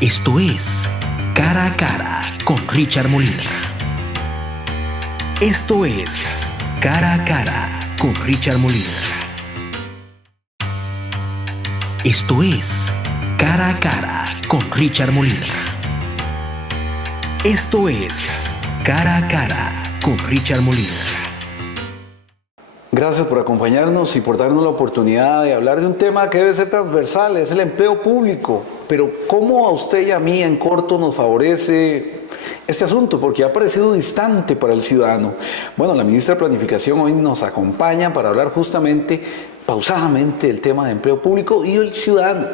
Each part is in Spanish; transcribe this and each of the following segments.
Esto es Cara a Cara con Richard Molina. Esto es Cara a Cara con Richard Molina. Esto es Cara a Cara con Richard Molina. Esto es Cara a Cara con Richard Molina. Gracias por acompañarnos y por darnos la oportunidad de hablar de un tema que debe ser transversal, es el empleo público. Pero ¿cómo a usted y a mí en corto nos favorece este asunto? Porque ha parecido distante para el ciudadano. Bueno, la ministra de Planificación hoy nos acompaña para hablar justamente, pausadamente, del tema de empleo público y el ciudadano.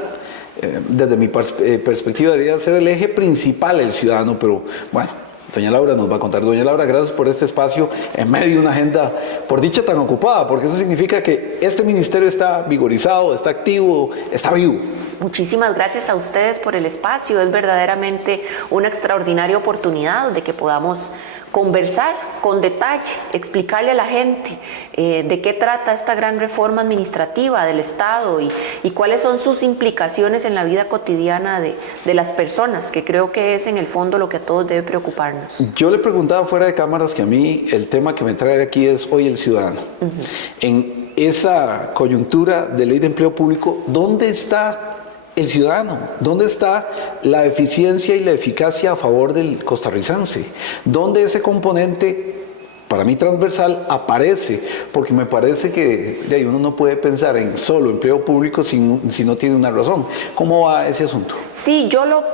Desde mi perspectiva debería ser el eje principal el ciudadano, pero bueno, doña Laura nos va a contar. Doña Laura, gracias por este espacio en medio de una agenda, por dicha, tan ocupada, porque eso significa que este ministerio está vigorizado, está activo, está vivo. Muchísimas gracias a ustedes por el espacio. Es verdaderamente una extraordinaria oportunidad de que podamos conversar con detalle, explicarle a la gente de qué trata esta gran reforma administrativa del Estado y cuáles son sus implicaciones en la vida cotidiana de las personas, que creo que es en el fondo lo que a todos debe preocuparnos. Yo le preguntaba fuera de cámaras que a mí el tema que me trae aquí es hoy el ciudadano. En esa coyuntura de ley de empleo público, ¿dónde está el ciudadano? ¿Dónde está la eficiencia y la eficacia a favor del costarricense? ¿Dónde ese componente, para mí transversal, aparece? Porque me parece que uno no puede pensar en solo empleo público si no tiene una razón. ¿Cómo va ese asunto? Sí, yo lo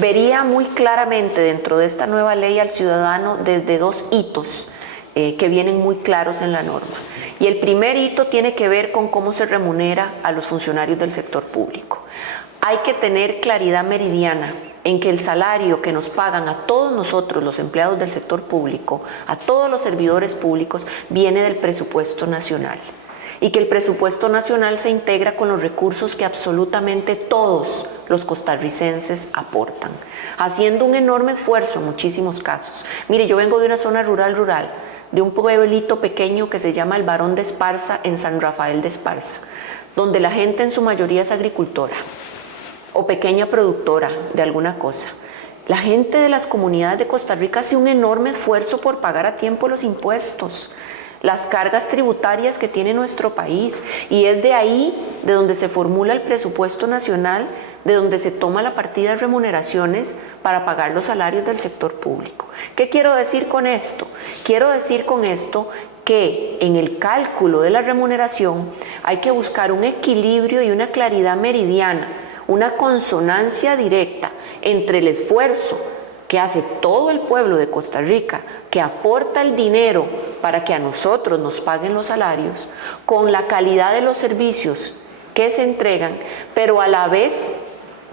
vería muy claramente dentro de esta nueva ley al ciudadano desde dos hitos que vienen muy claros en la norma. Y el primer hito tiene que ver con cómo se remunera a los funcionarios del sector público. Hay que tener claridad meridiana en que el salario que nos pagan a todos nosotros, los empleados del sector público, a todos los servidores públicos, viene del presupuesto nacional. Y que el presupuesto nacional se integra con los recursos que absolutamente todos los costarricenses aportan, haciendo un enorme esfuerzo en muchísimos casos. Mire, yo vengo de una zona rural, de un pueblito pequeño que se llama el Barón de Esparza, en San Rafael de Esparza, donde la gente en su mayoría es agricultora o pequeña productora de alguna cosa. La gente de las comunidades de Costa Rica hace un enorme esfuerzo por pagar a tiempo los impuestos, las cargas tributarias que tiene nuestro país, y es de ahí de donde se formula el presupuesto nacional, de donde se toma la partida de remuneraciones para pagar los salarios del sector público. ¿Qué quiero decir con esto? Quiero decir con esto que en el cálculo de la remuneración hay que buscar un equilibrio y una claridad meridiana, una consonancia directa entre el esfuerzo que hace todo el pueblo de Costa Rica, que aporta el dinero para que a nosotros nos paguen los salarios, con la calidad de los servicios que se entregan, pero a la vez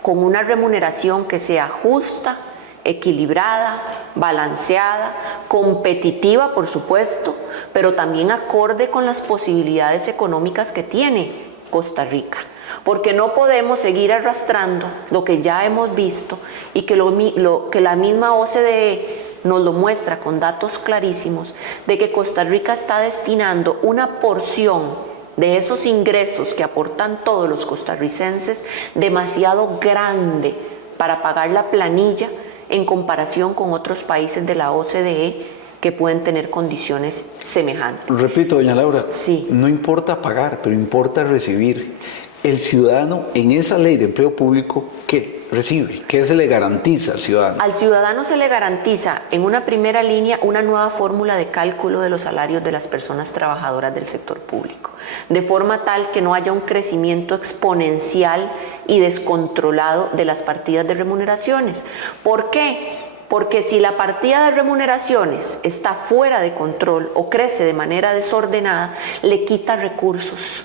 con una remuneración que sea justa, equilibrada, balanceada, competitiva, por supuesto, pero también acorde con las posibilidades económicas que tiene Costa Rica. Porque no podemos seguir arrastrando lo que ya hemos visto y que la misma OCDE nos lo muestra con datos clarísimos, de que Costa Rica está destinando una porción de esos ingresos que aportan todos los costarricenses demasiado grande para pagar la planilla en comparación con otros países de la OCDE que pueden tener condiciones semejantes. Repito, doña Laura, sí, no importa pagar, pero importa recibir. El ciudadano en esa ley de empleo público, ¿qué recibe? ¿Qué se le garantiza al ciudadano? Al ciudadano se le garantiza en una primera línea una nueva fórmula de cálculo de los salarios de las personas trabajadoras del sector público, de forma tal que no haya un crecimiento exponencial y descontrolado de las partidas de remuneraciones. ¿Por qué? Porque si la partida de remuneraciones está fuera de control o crece de manera desordenada, le quita recursos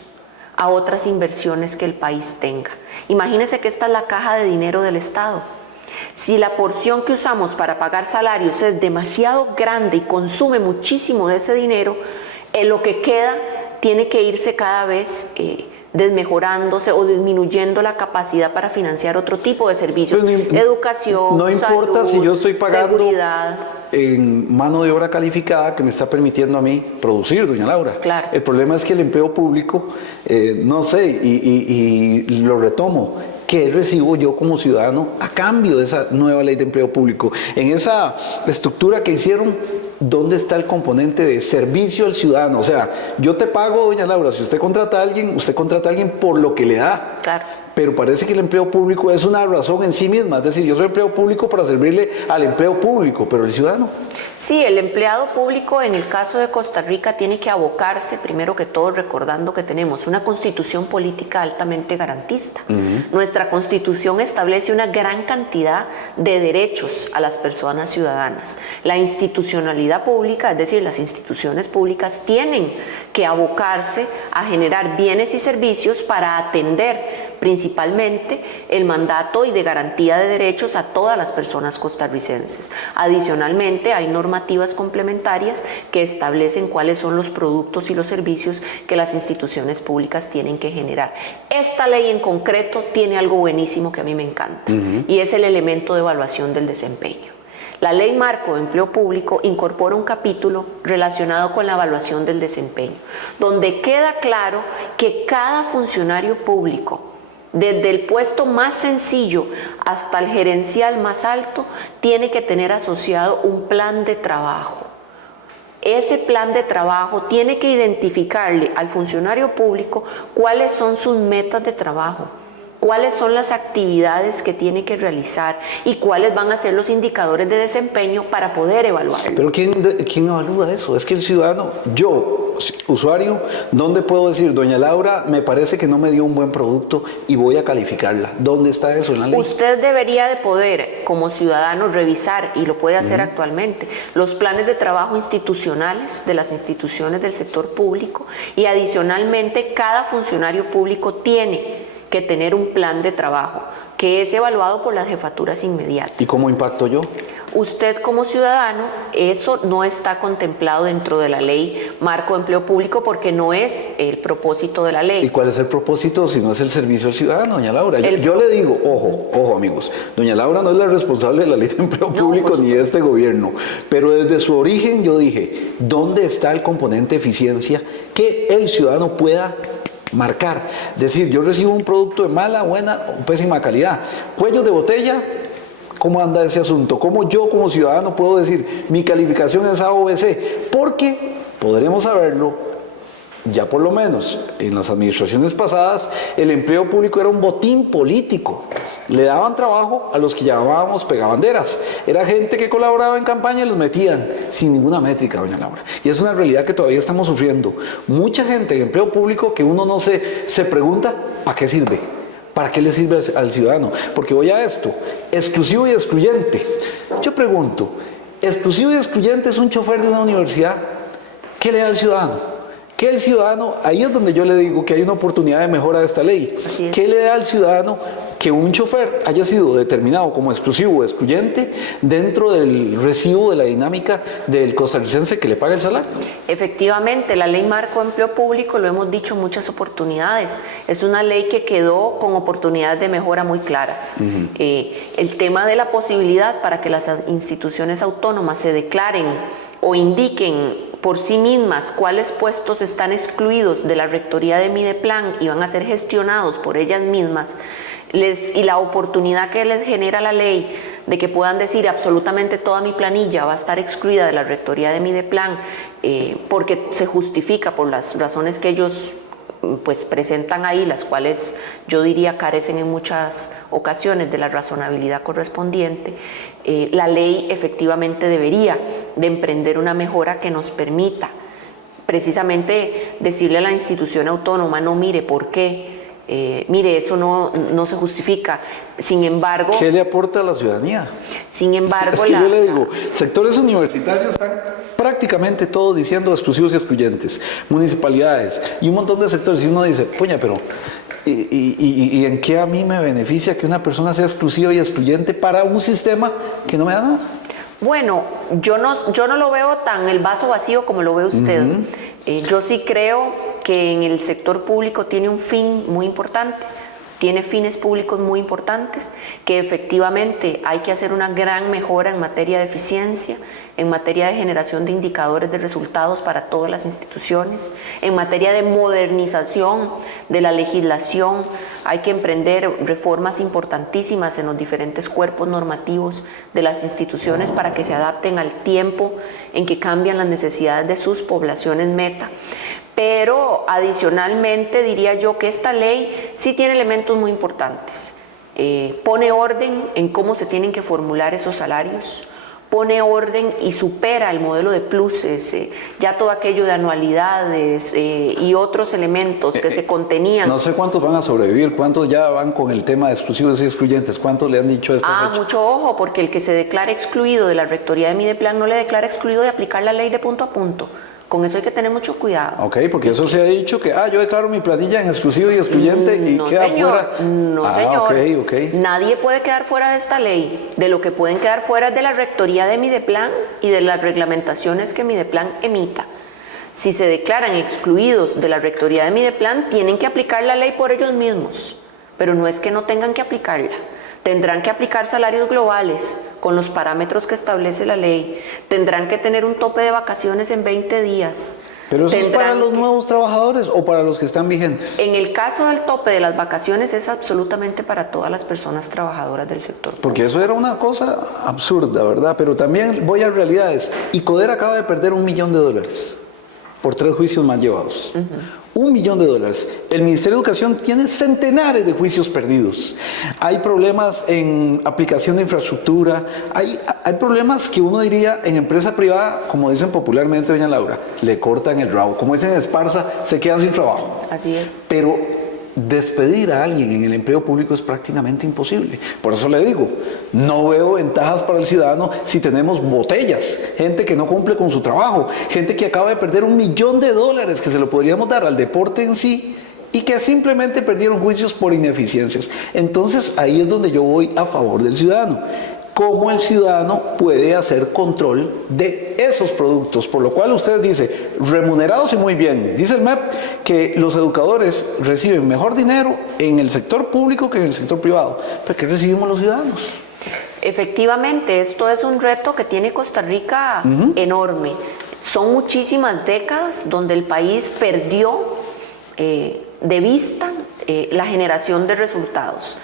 a otras inversiones que el país tenga. Imagínense que esta es la caja de dinero del Estado. Si la porción que usamos para pagar salarios es demasiado grande y consume muchísimo de ese dinero, lo que queda tiene que irse cada vez desmejorándose o disminuyendo la capacidad para financiar otro tipo de servicios, educación, no importa salud, si yo estoy pagando seguridad, en mano de obra calificada que me está permitiendo a mí producir, doña Laura. Claro. El problema es que el empleo público, no sé, y lo retomo, ¿qué recibo yo como ciudadano a cambio de esa nueva ley de empleo público? En esa estructura que hicieron, ¿dónde está el componente de servicio al ciudadano? O sea, yo te pago, doña Laura, si usted contrata a alguien por lo que le da. Claro. Pero parece que el empleo público es una razón en sí misma. Es decir, yo soy empleo público para servirle al empleo público, pero el ciudadano. Sí, el empleado público en el caso de Costa Rica tiene que abocarse, primero que todo, recordando que tenemos una constitución política altamente garantista. Nuestra constitución establece una gran cantidad de derechos a las personas ciudadanas. La institucionalidad pública, es decir, las instituciones públicas, tienen que abocarse a generar bienes y servicios para atender principalmente el mandato y de garantía de derechos a todas las personas costarricenses. Adicionalmente, hay normativas complementarias que establecen cuáles son los productos y los servicios que las instituciones públicas tienen que generar. Esta ley en concreto tiene algo buenísimo que a mí me encanta, y es el elemento de evaluación del desempeño. La Ley Marco de Empleo Público incorpora un capítulo relacionado con la evaluación del desempeño, donde queda claro que cada funcionario público, desde el puesto más sencillo hasta el gerencial más alto, tiene que tener asociado un plan de trabajo. Ese plan de trabajo tiene que identificarle al funcionario público cuáles son sus metas de trabajo, cuáles son las actividades que tiene que realizar y cuáles van a ser los indicadores de desempeño para poder evaluarlo. Pero ¿quién evalúa eso? Es que el ciudadano, yo, usuario, ¿dónde puedo decir, doña Laura, me parece que no me dio un buen producto y voy a calificarla? ¿Dónde está eso en la ley? Usted debería de poder, como ciudadano, revisar, y lo puede hacer actualmente, los planes de trabajo institucionales de las instituciones del sector público, y adicionalmente cada funcionario público tiene que tener un plan de trabajo que es evaluado por las jefaturas inmediatas. ¿Y cómo impacto yo? Usted como ciudadano, eso no está contemplado dentro de la Ley Marco de Empleo Público porque no es el propósito de la ley. ¿Y cuál es el propósito si no es el servicio al ciudadano, doña Laura? Yo le digo, ojo amigos, doña Laura no es la responsable de la Ley de Empleo Público ni de este gobierno, pero desde su origen yo dije, ¿dónde está el componente de eficiencia que el ciudadano pueda marcar? Decir, yo recibo un producto de mala, buena o pésima calidad. Cuellos de botella, ¿cómo anda ese asunto? ¿Cómo yo como ciudadano puedo decir, mi calificación es A o B, C? Porque podremos saberlo, ya por lo menos en las administraciones pasadas, el empleo público era un botín político. Le daban trabajo a los que llamábamos pegabanderas. Era gente que colaboraba en campaña y los metían sin ninguna métrica, doña Laura. Y es una realidad que todavía estamos sufriendo. Mucha gente en empleo público que uno no se pregunta, ¿para qué sirve? ¿Para qué le sirve al ciudadano? Porque voy a esto, exclusivo y excluyente. Yo pregunto, exclusivo y excluyente es un chofer de una universidad. ¿Qué le da al ciudadano? ¿Qué el ciudadano? Ahí es donde yo le digo que hay una oportunidad de mejora de esta ley. ¿Qué le da al ciudadano que un chofer haya sido determinado como exclusivo o excluyente dentro del recibo de la dinámica del costarricense que le paga el salario? Efectivamente, la Ley Marco de Empleo Público, lo hemos dicho en muchas oportunidades, es una ley que quedó con oportunidades de mejora muy claras. El tema de la posibilidad para que las instituciones autónomas se declaren o indiquen por sí mismas cuáles puestos están excluidos de la rectoría de Mideplan y van a ser gestionados por ellas mismas, y la oportunidad que les genera la ley de que puedan decir absolutamente toda mi planilla va a estar excluida de la rectoría de Mideplan porque se justifica por las razones que ellos pues presentan ahí, las cuales yo diría carecen en muchas ocasiones de la razonabilidad correspondiente. La ley efectivamente debería de emprender una mejora que nos permita precisamente decirle a la institución autónoma, no, mire, ¿por qué? Mire, eso no se justifica. Sin embargo, ¿qué le aporta a la ciudadanía? Sin embargo, es que yo le digo, sectores universitarios están prácticamente todos diciendo exclusivos y excluyentes, municipalidades y un montón de sectores, y uno dice, puña, pero ¿y en qué a mí me beneficia que una persona sea exclusiva y excluyente para un sistema que no me da nada? Bueno, yo no lo veo tan el vaso vacío como lo ve usted. Yo sí creo que en el sector público tiene un fin muy importante. tiene fines públicos muy importantes, que efectivamente hay que hacer una gran mejora en materia de eficiencia, en materia de generación de indicadores de resultados para todas las instituciones, en materia de modernización de la legislación, hay que emprender reformas importantísimas en los diferentes cuerpos normativos de las instituciones para que se adapten al tiempo en que cambian las necesidades de sus poblaciones meta. Pero adicionalmente diría yo que esta ley sí tiene elementos muy importantes. Pone orden en cómo se tienen que formular esos salarios, pone orden y supera el modelo de pluses, ya todo aquello de anualidades y otros elementos que se contenían. No sé cuántos van a sobrevivir, cuántos ya van con el tema de exclusivos y excluyentes, cuántos le han dicho a esta fecha. Mucho ojo, porque el que se declara excluido de la rectoría de Mideplan no le declara excluido de aplicar la ley de punto a punto. Con eso hay que tener mucho cuidado. Ok, porque eso se ha dicho que, yo declaro mi planilla en exclusivo y excluyente y no, queda señor, fuera. No, señor. Okay. Nadie puede quedar fuera de esta ley. De lo que pueden quedar fuera es de la rectoría de Mideplan y de las reglamentaciones que Mideplan emita. Si se declaran excluidos de la rectoría de Mideplan, tienen que aplicar la ley por ellos mismos. Pero no es que no tengan que aplicarla. Tendrán que aplicar salarios globales con los parámetros que establece la ley. Tendrán que tener un tope de vacaciones en 20 días. ¿Pero eso es para los nuevos trabajadores o para los que están vigentes? En el caso del tope de las vacaciones es absolutamente para todas las personas trabajadoras del sector público. Porque eso era una cosa absurda, ¿verdad? Pero también voy a realidades. ICODER acaba de perder $1 millón por 3 juicios mal llevados. $1 millón. El Ministerio de Educación tiene centenares de juicios perdidos. Hay problemas en aplicación de infraestructura, hay problemas que uno diría en empresa privada, como dicen popularmente, doña Laura, le cortan el rabo. Como dicen en Esparza, se quedan sin trabajo. Así es. Pero despedir a alguien en el empleo público es prácticamente imposible. Por eso le digo, no veo ventajas para el ciudadano si tenemos botellas, gente que no cumple con su trabajo, gente que acaba de perder $1 millón que se lo podríamos dar al deporte en sí y que simplemente perdieron juicios por ineficiencias. Entonces ahí es donde yo voy a favor del ciudadano. Cómo el ciudadano puede hacer control de esos productos, por lo cual usted dice, remunerados y muy bien. Dice el MEP que los educadores reciben mejor dinero en el sector público que en el sector privado. ¿Pero qué recibimos los ciudadanos? Efectivamente, esto es un reto que tiene Costa Rica enorme. Son muchísimas décadas donde el país perdió de vista la generación de resultados.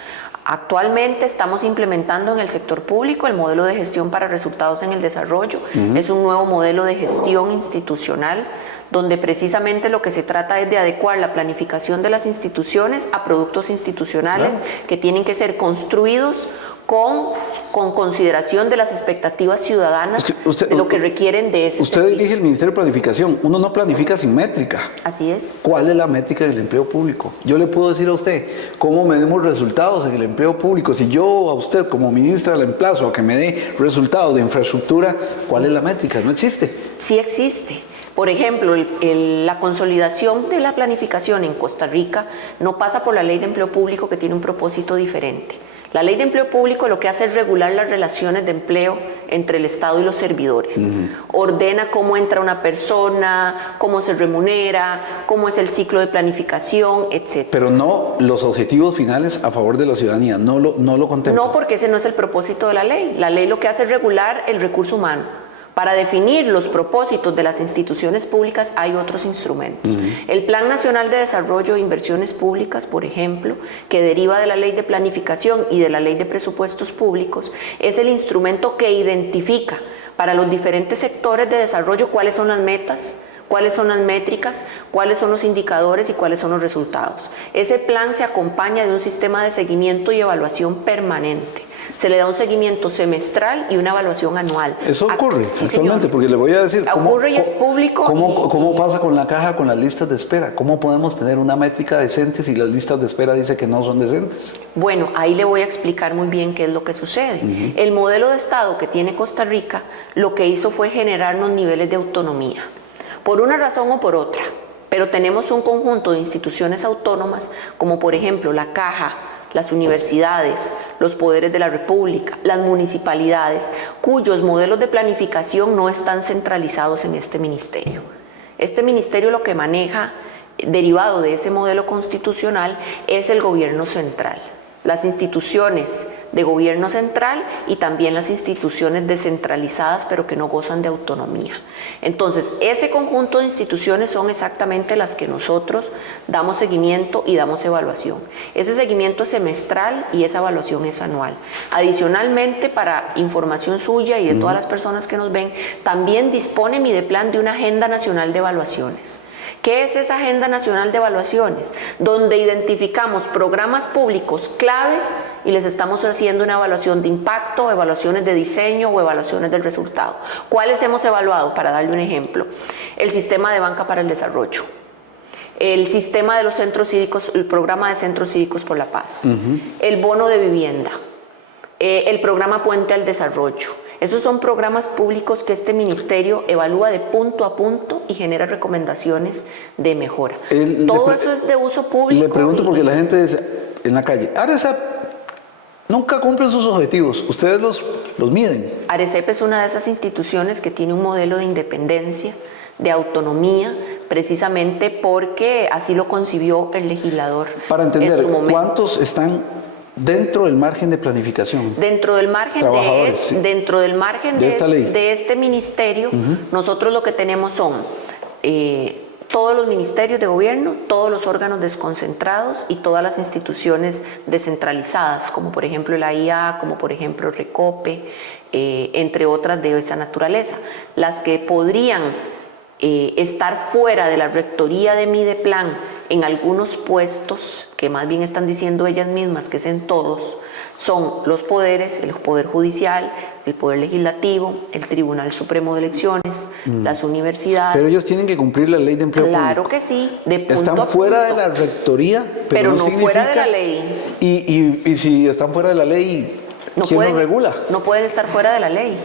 Actualmente estamos implementando en el sector público el modelo de gestión para resultados en el desarrollo. Es un nuevo modelo de gestión institucional donde precisamente lo que se trata es de adecuar la planificación de las instituciones a productos institucionales que tienen que ser construidos con consideración de las expectativas ciudadanas, de lo que requieren de ese Usted dirige el Ministerio de Planificación, uno no planifica sin métrica. Así es. ¿Cuál es la métrica del empleo público? Yo le puedo decir a usted, ¿cómo medimos resultados en el empleo público? Si yo a usted como ministra le emplazo a que me dé resultados de infraestructura, ¿cuál es la métrica? No existe. Sí existe. Por ejemplo, la consolidación de la planificación en Costa Rica no pasa por la Ley de Empleo Público, que tiene un propósito diferente. La Ley de Empleo Público lo que hace es regular las relaciones de empleo entre el Estado y los servidores. Ordena cómo entra una persona, cómo se remunera, cómo es el ciclo de planificación, etc. Pero no los objetivos finales a favor de la ciudadanía, no lo contempla. No, porque ese no es el propósito de la ley. La ley lo que hace es regular el recurso humano. Para definir los propósitos de las instituciones públicas hay otros instrumentos. El Plan Nacional de Desarrollo e Inversiones Públicas, por ejemplo, que deriva de la Ley de Planificación y de la Ley de Presupuestos Públicos, es el instrumento que identifica para los diferentes sectores de desarrollo cuáles son las metas, cuáles son las métricas, cuáles son los indicadores y cuáles son los resultados. Ese plan se acompaña de un sistema de seguimiento y evaluación permanente. Se le da un seguimiento semestral y una evaluación anual. Eso ocurre Sí, actualmente, señor. porque le voy a decir... Ocurre y es público. ¿Cómo pasa con la caja, con las listas de espera? ¿Cómo podemos tener una métrica decente si las listas de espera dicen que no son decentes? Bueno, ahí le voy a explicar muy bien qué es lo que sucede. El modelo de Estado que tiene Costa Rica lo que hizo fue generarnos niveles de autonomía, por una razón o por otra. Pero tenemos un conjunto de instituciones autónomas, como por ejemplo la Caja, las universidades, los poderes de la República, las municipalidades, cuyos modelos de planificación no están centralizados en este ministerio. Este ministerio lo que maneja derivado de ese modelo constitucional es el gobierno central. Las instituciones de gobierno central y también las instituciones descentralizadas pero que no gozan de autonomía. Entonces, ese conjunto de instituciones son exactamente las que nosotros damos seguimiento y damos evaluación. Ese seguimiento es semestral y esa evaluación es anual. Adicionalmente, para información suya y de todas las personas que nos ven, también dispone Mideplan de una Agenda Nacional de Evaluaciones. ¿Qué es esa Agenda Nacional de Evaluaciones? Donde identificamos programas públicos claves y les estamos haciendo una evaluación de impacto, evaluaciones de diseño o evaluaciones del resultado. ¿Cuáles hemos evaluado? Para darle un ejemplo, el sistema de banca para el desarrollo, el sistema de los centros cívicos, el programa de centros cívicos por la paz, el bono de vivienda, el programa Puente al Desarrollo. Esos son programas públicos que este ministerio evalúa de punto a punto y genera recomendaciones de mejora. Todo eso es de uso público. Le pregunto porque la gente dice en la calle, ARECEP nunca cumplen sus objetivos, ustedes los miden. ARECEP es una de esas instituciones que tiene un modelo de independencia, de autonomía, precisamente porque así lo concibió el legislador. Para entender, en su momento. ¿Cuántos están dentro del margen de planificación? Dentro del margen, de este ministerio, nosotros lo que tenemos son todos los ministerios de gobierno, todos los órganos desconcentrados y todas las instituciones descentralizadas, como por ejemplo la IA, como por ejemplo Recope, entre otras de esa naturaleza. Las que podrían estar fuera de la rectoría de Mideplan en algunos puestos, que más bien están diciendo ellas mismas que es en todos, son los poderes, el Poder Judicial, el Poder Legislativo, el Tribunal Supremo de Elecciones, las universidades. Pero ellos tienen que cumplir la ley de empleo público. Claro que sí, de punto están a fuera punto. de la rectoría, pero no fuera de la ley. Y si están fuera de la ley, ¿quién los regula? No pueden estar fuera de la ley.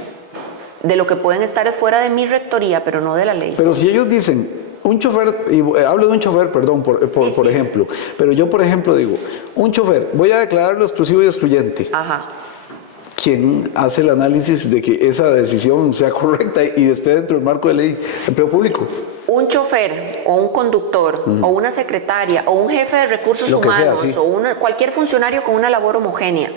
De lo que pueden estar es fuera de mi rectoría, pero no de la ley. Pero si ellos dicen, un chofer, y hablo de un chofer, perdón, por ejemplo, pero yo por ejemplo digo, un chofer, voy a declararlo exclusivo y excluyente. Ajá. ¿Quién hace el análisis de que esa decisión sea correcta y esté dentro del marco de ley de empleo público? Un chofer o un conductor o una secretaria o un jefe de recursos humanos o cualquier funcionario con una labor homogénea,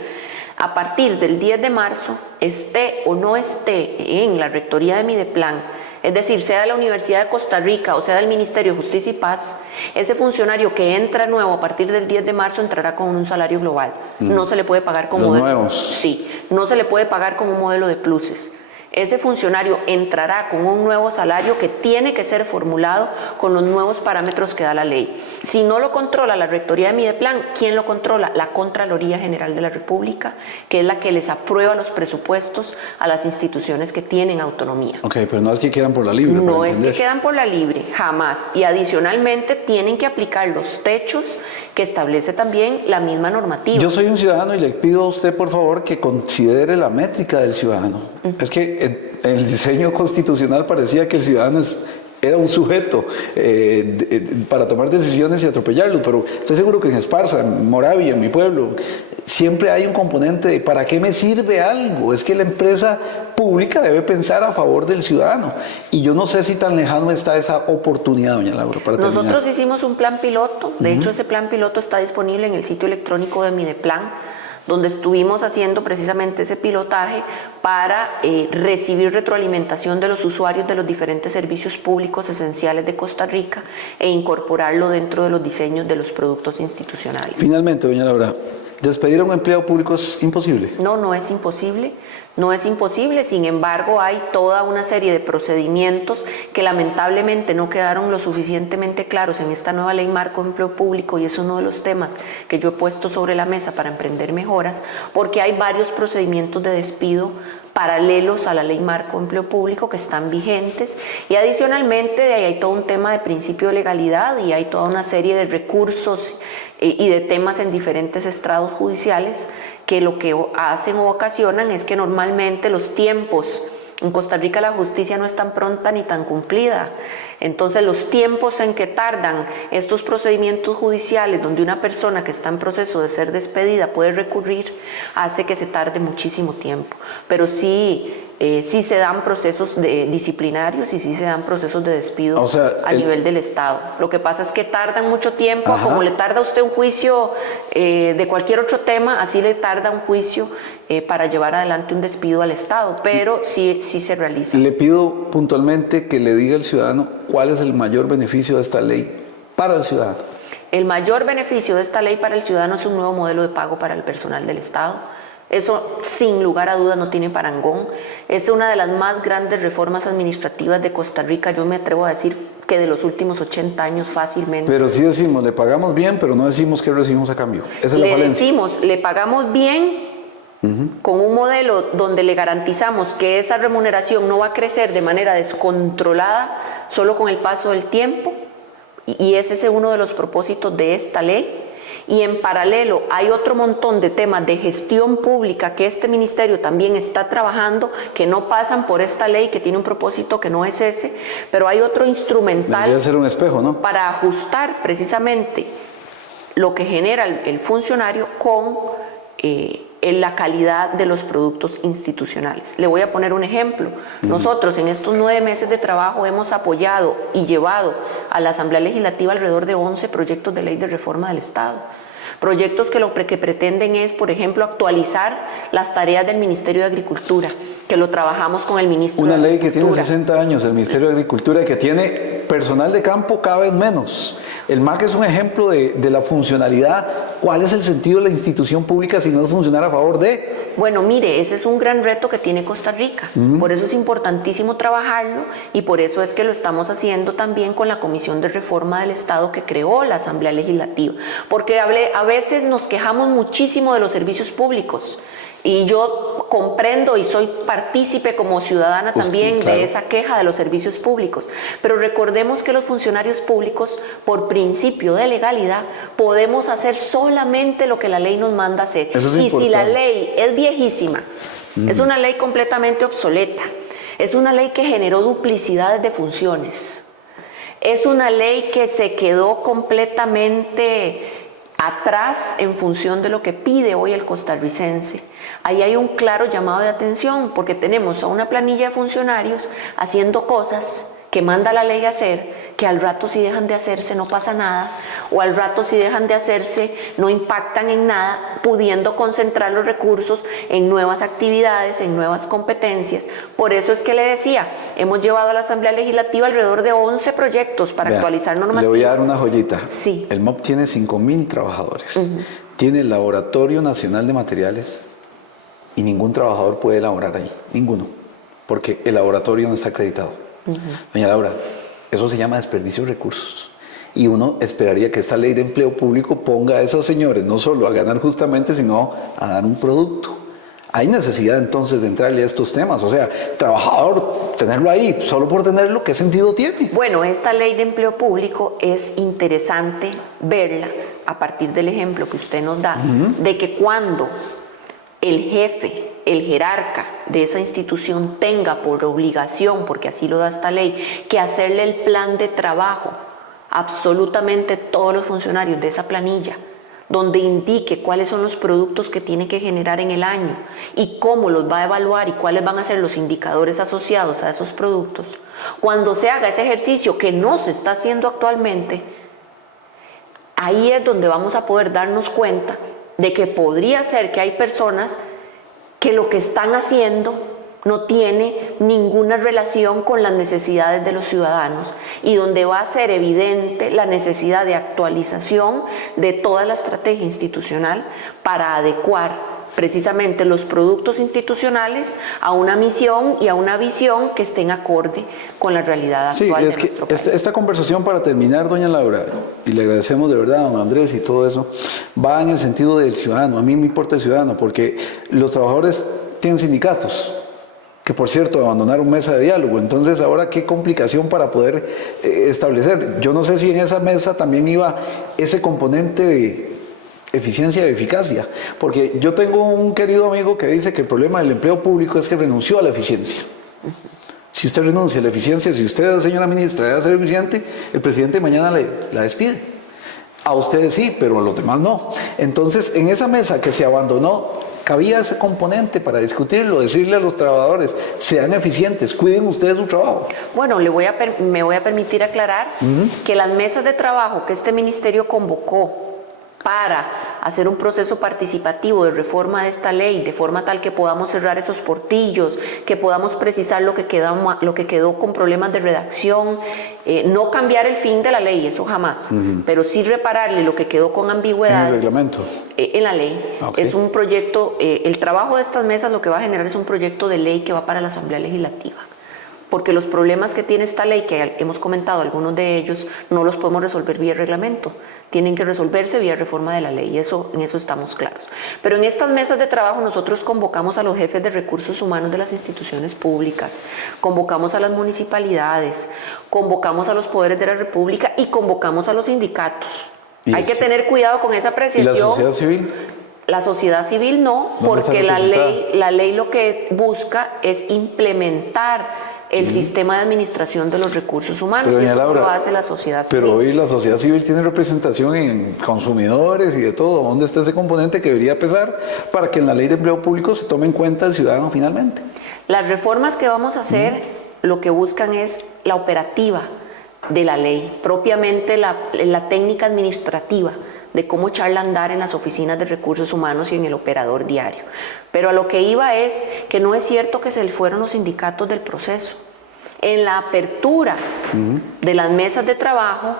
a partir del 10 de marzo, esté o no esté en la rectoría de Mideplan, es decir, sea de la Universidad de Costa Rica o sea del Ministerio de Justicia y Paz, ese funcionario que entra nuevo a partir del 10 de marzo entrará con un salario global. No se le puede pagar como ¿Los modelo. nuevos? Sí, no se le puede pagar como un modelo de pluses. Ese funcionario entrará con un nuevo salario que tiene que ser formulado con los nuevos parámetros que da la ley. Si no lo controla la rectoría de Mideplan, ¿quién lo controla? La Contraloría General de la República, que es la que les aprueba los presupuestos a las instituciones que tienen autonomía. Ok, pero no es que quedan por la libre. No es que quedan por la libre, jamás. Y adicionalmente tienen que aplicar los techos que establece también la misma normativa. Yo soy un ciudadano y le pido a usted, por favor, que considere la métrica del ciudadano. Es que en el diseño constitucional parecía que el ciudadano era un sujeto para tomar decisiones y atropellarlo, pero estoy seguro que en Esparza, en Moravia, en mi pueblo, siempre hay un componente de ¿para qué me sirve algo? Es que la empresa pública debe pensar a favor del ciudadano. Y yo no sé si tan lejano está esa oportunidad, doña Laura, para terminar. Nosotros hicimos un plan piloto, de hecho ese plan piloto está disponible en el sitio electrónico de Mideplan, donde estuvimos haciendo precisamente ese pilotaje para recibir retroalimentación de los usuarios de los diferentes servicios públicos esenciales de Costa Rica e incorporarlo dentro de los diseños de los productos institucionales. Finalmente, doña Laura, ¿despedir a un empleado público es imposible? No, no es imposible. No es imposible, sin embargo hay toda una serie de procedimientos que lamentablemente no quedaron lo suficientemente claros en esta nueva ley marco de empleo público y es uno de los temas que yo he puesto sobre la mesa para emprender mejoras, porque hay varios procedimientos de despido paralelos a la ley marco de empleo público que están vigentes y adicionalmente de ahí hay todo un tema de principio de legalidad y hay toda una serie de recursos y de temas en diferentes estrados judiciales que lo que hacen o ocasionan es que normalmente los tiempos, en Costa Rica la justicia no es tan pronta ni tan cumplida, entonces los tiempos en que tardan estos procedimientos judiciales donde una persona que está en proceso de ser despedida puede recurrir, hace que se tarde muchísimo tiempo, pero sí sí se dan procesos disciplinarios y sí se dan procesos de despido a nivel del Estado. Lo que pasa es que tardan mucho tiempo, como le tarda a usted un juicio de cualquier otro tema, así le tarda un juicio para llevar adelante un despido al Estado, pero sí se realiza. Le pido puntualmente que le diga al ciudadano cuál es el mayor beneficio de esta ley para el ciudadano. El mayor beneficio de esta ley para el ciudadano es un nuevo modelo de pago para el personal del Estado. Eso, sin lugar a dudas, no tiene parangón. Es una de las más grandes reformas administrativas de Costa Rica. Yo me atrevo a decir que de los últimos 80 años fácilmente. Pero sí decimos, le pagamos bien, pero no decimos qué recibimos a cambio. Esa es la falencia. Decimos, le pagamos bien con un modelo donde le garantizamos que esa remuneración no va a crecer de manera descontrolada solo con el paso del tiempo. Y ese es uno de los propósitos de esta ley. Y en paralelo hay otro montón de temas de gestión pública que este ministerio también está trabajando, que no pasan por esta ley, que tiene un propósito que no es ese, pero hay otro instrumental. Debería ser un espejo, ¿no? Para ajustar precisamente lo que genera el funcionario con en la calidad de los productos institucionales. Le voy a poner un ejemplo. Nosotros en estos 9 meses de trabajo hemos apoyado y llevado a la Asamblea Legislativa alrededor de 11 proyectos de ley de reforma del Estado. Proyectos que lo que pretenden es, por ejemplo, actualizar las tareas del Ministerio de Agricultura, que lo trabajamos con el ministro de Agricultura. Una ley que tiene 60 años, el Ministerio de Agricultura, que tiene personal de campo cada vez menos. El MAC es un ejemplo de la funcionalidad. ¿Cuál es el sentido de la institución pública si no es funcionar a favor de? Bueno, mire, ese es un gran reto que tiene Costa Rica. Por eso es importantísimo trabajarlo y por eso es que lo estamos haciendo también con la Comisión de Reforma del Estado que creó la Asamblea Legislativa. Porque a veces nos quejamos muchísimo de los servicios públicos. Y yo comprendo y soy partícipe como ciudadana también sí, claro, de esa queja de los servicios públicos. Pero recordemos que los funcionarios públicos, por principio de legalidad, podemos hacer solamente lo que la ley nos manda hacer. Eso es y importante. Si la ley es viejísima, es una ley completamente obsoleta, es una ley que generó duplicidades de funciones, es una ley que se quedó completamente atrás en función de lo que pide hoy el costarricense. Ahí hay un claro llamado de atención porque tenemos a una planilla de funcionarios haciendo cosas que manda la ley a hacer, que al rato si dejan de hacerse no pasa nada, o al rato si dejan de hacerse no impactan en nada, pudiendo concentrar los recursos en nuevas actividades, en nuevas competencias. Por eso es que le decía, hemos llevado a la Asamblea Legislativa alrededor de 11 proyectos para actualizar normativas. Le voy a dar una joyita. Sí. El MOP tiene 5,000 trabajadores, tiene el Laboratorio Nacional de Materiales y ningún trabajador puede elaborar ahí, ninguno, porque el laboratorio no está acreditado. Doña Laura, eso se llama desperdicio de recursos. Y uno esperaría que esta ley de empleo público ponga a esos señores no solo a ganar justamente, sino a dar un producto. Hay necesidad entonces de entrarle a estos temas. O sea, trabajador, tenerlo ahí, solo por tenerlo, ¿qué sentido tiene? Bueno, esta ley de empleo público es interesante verla a partir del ejemplo que usted nos da, de que cuando el jefe, el jerarca de esa institución tenga por obligación, porque así lo da esta ley, que hacerle el plan de trabajo a absolutamente todos los funcionarios de esa planilla, donde indique cuáles son los productos que tiene que generar en el año y cómo los va a evaluar y cuáles van a ser los indicadores asociados a esos productos. Cuando se haga ese ejercicio que no se está haciendo actualmente, ahí es donde vamos a poder darnos cuenta de que podría ser que hay personas que lo que están haciendo no tiene ninguna relación con las necesidades de los ciudadanos y donde va a ser evidente la necesidad de actualización de toda la estrategia institucional para adecuar precisamente los productos institucionales a una misión y a una visión que estén acorde con la realidad actual de nuestro país. Esta conversación, para terminar, doña Laura, y le agradecemos de verdad a don Andrés y todo eso, va en el sentido del ciudadano. A mí me importa el ciudadano porque los trabajadores tienen sindicatos, que por cierto abandonaron mesa de diálogo. Entonces ahora qué complicación para poder establecer. Yo no sé si en esa mesa también iba ese componente de eficiencia y eficacia, porque yo tengo un querido amigo que dice que el problema del empleo público es que renunció a la eficiencia. Si usted renuncia a la eficiencia, si usted, señora ministra, debe ser eficiente, el presidente mañana la despide. A ustedes sí, pero a los demás no. Entonces, en esa mesa que se abandonó cabía ese componente para discutirlo, decirle a los trabajadores, sean eficientes, cuiden ustedes su trabajo. Bueno, me voy a permitir aclarar que las mesas de trabajo que este ministerio convocó para hacer un proceso participativo de reforma de esta ley, de forma tal que podamos cerrar esos portillos, que podamos precisar lo que quedó con problemas de redacción, no cambiar el fin de la ley, eso jamás, pero sí repararle lo que quedó con ambigüedades. En el reglamento. En la ley. Okay. Es un proyecto, el trabajo de estas mesas lo que va a generar es un proyecto de ley que va para la Asamblea Legislativa. Porque los problemas que tiene esta ley, que hemos comentado algunos de ellos, no los podemos resolver vía reglamento, tienen que resolverse vía reforma de la ley, y en eso estamos claros. Pero en estas mesas de trabajo nosotros convocamos a los jefes de recursos humanos de las instituciones públicas, convocamos a las municipalidades, convocamos a los poderes de la República y convocamos a los sindicatos. Hay que tener cuidado con esa apreciación. ¿Y la sociedad civil? La sociedad civil no, porque la ley lo que busca es implementar el sistema de administración de los recursos humanos, pero, y eso Laura, lo hace la sociedad civil. Pero hoy la sociedad civil tiene representación en consumidores y de todo. ¿Dónde está ese componente que debería pesar para que en la ley de empleo público se tome en cuenta el ciudadano finalmente? Las reformas que vamos a hacer lo que buscan es la operativa de la ley, propiamente la técnica administrativa de cómo echarla a andar en las oficinas de recursos humanos y en el operador diario. Pero a lo que iba es que no es cierto que se le fueron los sindicatos del proceso. En la apertura de las mesas de trabajo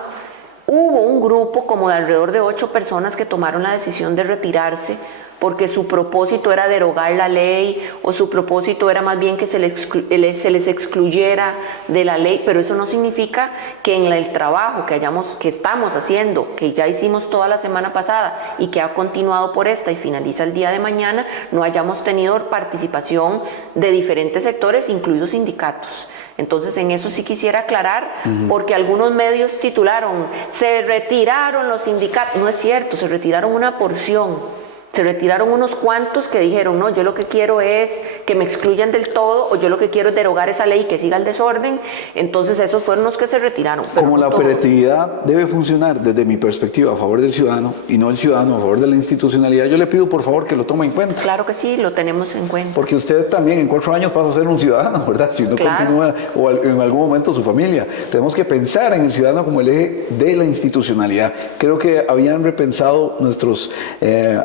hubo un grupo como de alrededor de 8 personas que tomaron la decisión de retirarse porque su propósito era derogar la ley o su propósito era más bien que se les excluyera de la ley, pero eso no significa que en el trabajo que estamos haciendo, que ya hicimos toda la semana pasada y que ha continuado por esta y finaliza el día de mañana, no hayamos tenido participación de diferentes sectores, incluidos sindicatos. Entonces en eso sí quisiera aclarar, porque algunos medios titularon, se retiraron los sindicatos. No es cierto, se retiraron una porción. Se retiraron unos cuantos que dijeron, no, yo lo que quiero es que me excluyan del todo, o yo lo que quiero es derogar esa ley y que siga el desorden. Entonces esos fueron los que se retiraron. Como la operatividad debe funcionar desde mi perspectiva a favor del ciudadano y no el ciudadano a favor de la institucionalidad, yo le pido por favor que lo tome en cuenta. Claro que sí, lo tenemos en cuenta. Porque usted también en 4 años pasa a ser un ciudadano, ¿verdad? Si no continúa, o en algún momento su familia. Tenemos que pensar en el ciudadano como el eje de la institucionalidad. Creo que habían repensado nuestros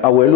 abuelos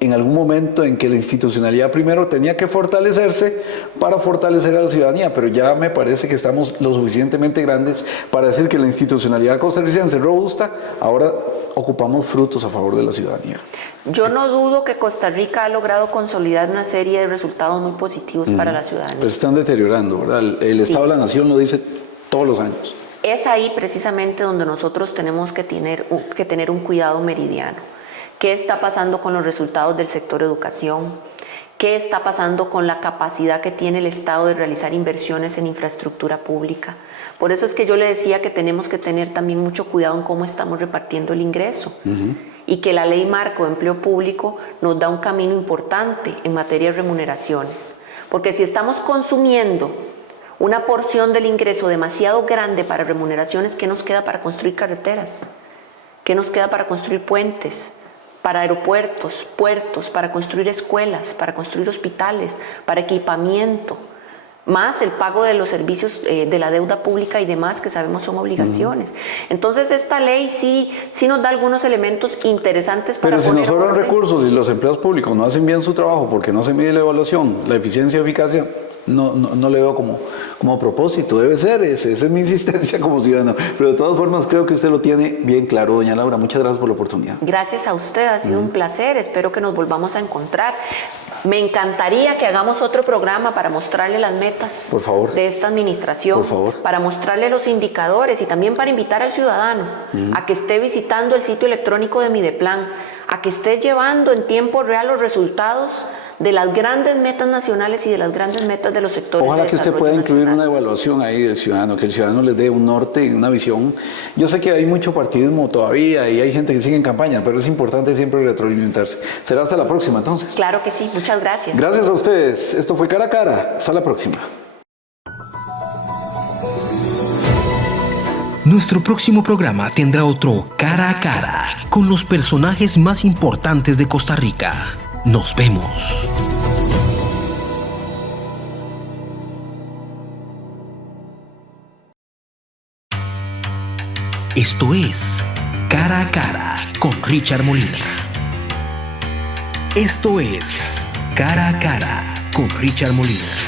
en algún momento en que la institucionalidad primero tenía que fortalecerse para fortalecer a la ciudadanía, pero ya me parece que estamos lo suficientemente grandes para decir que la institucionalidad costarricense es robusta, ahora ocupamos frutos a favor de la ciudadanía. Yo no dudo que Costa Rica ha logrado consolidar una serie de resultados muy positivos para la ciudadanía. Pero están deteriorando, ¿verdad? El Estado de la Nación lo dice todos los años. Es ahí precisamente donde nosotros tenemos que tener un cuidado meridiano. ¿Qué está pasando con los resultados del sector educación? ¿Qué está pasando con la capacidad que tiene el Estado de realizar inversiones en infraestructura pública? Por eso es que yo le decía que tenemos que tener también mucho cuidado en cómo estamos repartiendo el ingreso. Y que la Ley Marco de Empleo Público nos da un camino importante en materia de remuneraciones. Porque si estamos consumiendo una porción del ingreso demasiado grande para remuneraciones, ¿qué nos queda para construir carreteras? ¿Qué nos queda para construir puentes? Para aeropuertos, puertos, para construir escuelas, para construir hospitales, para equipamiento, más el pago de los servicios de la deuda pública y demás que sabemos son obligaciones. Entonces esta ley sí nos da algunos elementos interesantes para poner. Pero si nos sobran recursos y los empleados públicos no hacen bien su trabajo porque no se mide la evaluación, la eficiencia y eficacia, no le veo como propósito. Debe ser esa es mi insistencia como ciudadano. Pero de todas formas creo que usted lo tiene bien claro, doña Laura. Muchas gracias por la oportunidad. Gracias a usted, ha sido un placer. Espero que nos volvamos a encontrar. Me encantaría que hagamos otro programa para mostrarle las metas de esta administración, para mostrarle los indicadores y también para invitar al ciudadano a que esté visitando el sitio electrónico de Mideplan, a que esté llevando en tiempo real los resultados de las grandes metas nacionales y de las grandes metas de los sectores. Ojalá de que usted pueda incluir una evaluación ahí del ciudadano, que el ciudadano les dé un norte y una visión. Yo sé que hay mucho partidismo todavía y hay gente que sigue en campaña, pero es importante siempre retroalimentarse. Será hasta la próxima entonces. Claro que sí, muchas gracias. Gracias a ustedes. Esto fue Cara a Cara. Hasta la próxima. Nuestro próximo programa tendrá otro Cara a Cara con los personajes más importantes de Costa Rica. Nos vemos. Esto es Cara a Cara con Richard Molina. Esto es Cara a Cara con Richard Molina.